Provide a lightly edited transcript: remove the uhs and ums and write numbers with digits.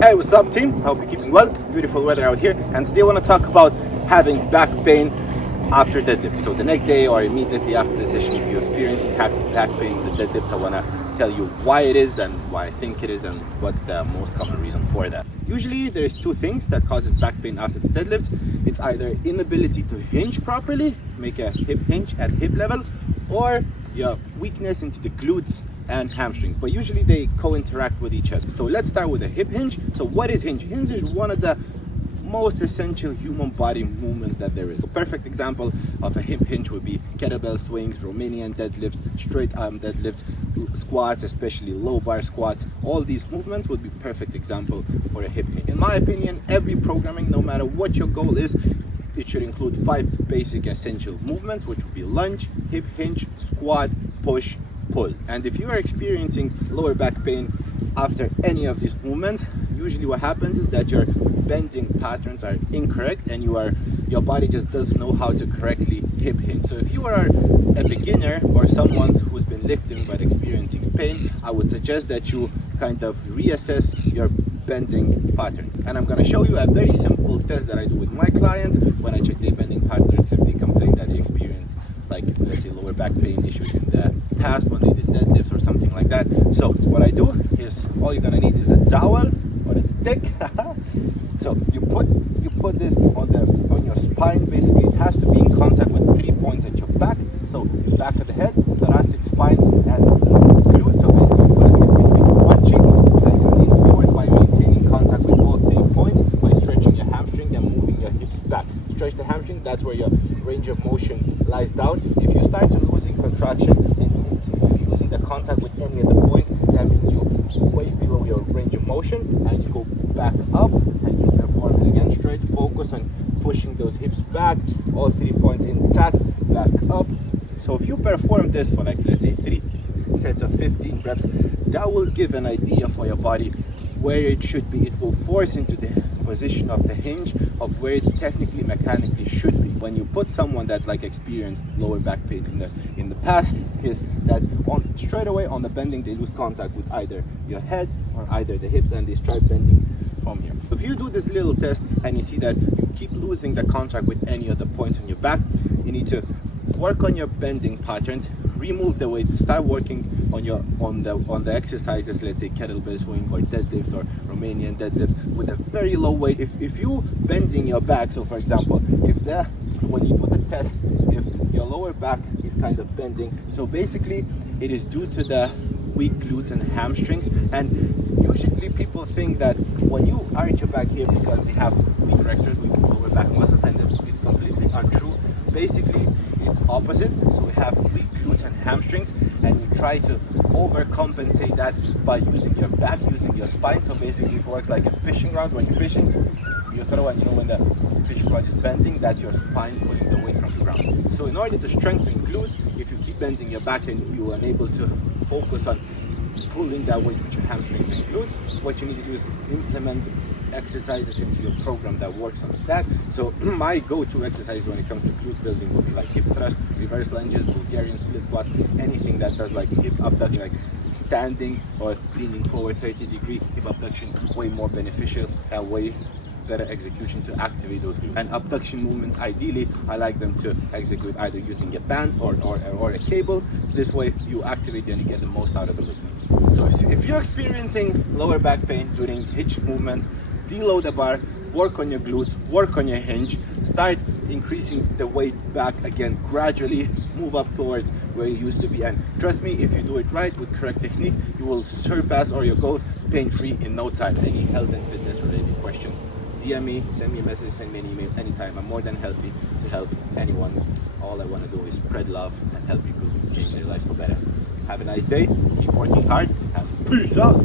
Hey, what's up team? Hope you're keeping well. Beautiful weather out here, and today I want to talk about having back pain after deadlift. So the next day or immediately after the session, if you're experiencing back pain with the deadlift, I want to tell you why it is and why I think it is and what's the most common reason for that. Usually there's two things that causes back pain after the deadlift. It's either inability to hinge properly, make a hip hinge at hip level, or your weakness into the glutes and hamstrings, but usually they co-interact with each other. So let's start with a hip hinge. So what is hinge? Hinge is one of the most essential human body movements that there is. A perfect example of a hip hinge would be kettlebell swings, Romanian deadlifts, straight arm deadlifts, squats, especially low bar squats. All these movements would be perfect example for a hip hinge. In my opinion, every programming, no matter what your goal is, it should include 5 basic essential movements, which would be lunge, hip hinge, squat, push, pull. And if you are experiencing lower back pain after any of these movements, usually what happens is that your bending patterns are incorrect and your body just doesn't know how to correctly hip hinge. So if you are a beginner or someone who's been lifting but experiencing pain, I would suggest that you kind of reassess your bending pattern. And I'm going to show you a very simple test that I do with my clients when I check their bending patterns if they complain that they experience, like, let's say, lower back pain issues in the past when they did deadlifts or something like that. So what I do is, all you're gonna need is a towel or a stick. So you put this on your spine. Basically, it has to be in contact with 3 points at your back. So the back of the head, thoracic spine, and glute. So basically, you put it between your butt cheeks, and you lean forward by maintaining contact with all 3 points by stretching your hamstring and moving your hips back. Stretch the hamstring. That's where your range of motion lies down. If you start to losing contraction and losing the contact with any of the points, that means you're way below your range of motion, and you go back up and you perform it again straight. Focus on pushing those hips back, all 3 points intact, back up. So if you perform this for, like, let's say 3 sets of 15 reps, that will give an idea for your body where it should be. It will force into the position of the hinge of where it technically mechanically should be. When you put someone that like experienced lower back pain in the past, is that straight away on the bending they lose contact with either your head or either the hips, and they start bending from here. If you do this little test and you see that you keep losing the contact with any of the points on your back, you need to work on your bending patterns, remove the weight, start working on the exercises, let's say kettlebell swing or deadlifts or Romanian deadlifts with a very low weight. If you bending your back, so for example, when you put the test, if your lower back is kind of bending, so basically it is due to the weak glutes and hamstrings. And usually people think that when you arch your back here because they have weak rectors, weak lower back muscles, and this is completely untrue. Basically it's opposite. So we have weak glutes and hamstrings, and you try to overcompensate that by using your back, using your spine. So basically it works like a fishing rod. When you're fishing, you throw, and when the fishing rod is bending, that's your spine pulling the weight from the ground. So in order to strengthen glutes, if you keep bending your back and you are unable to focus on pulling that weight with your hamstrings and glutes, what you need to do is implement exercises into your program that works on that. So my go-to exercise when it comes to glute building would be like hip thrust, reverse lunges, Bulgarian split squats, anything that does like hip abduction, like standing or leaning forward 30-degree hip abduction, way more beneficial and way better execution to activate those glutes. And abduction movements, ideally I like them to execute either using a band or a cable. This way you activate and you get the most out of the movement. So if you're experiencing lower back pain during hitch movements, deload the bar, work on your glutes, work on your hinge, start increasing the weight back again gradually, move up towards where you used to be. And trust me, if you do it right with correct technique, you will surpass all your goals pain-free in no time. Any health and fitness related questions, DM me, send me a message, send me an email anytime. I'm more than happy to help anyone. All I want to do is spread love and help people change their lives for better. Have a nice day, keep working hard, and peace out.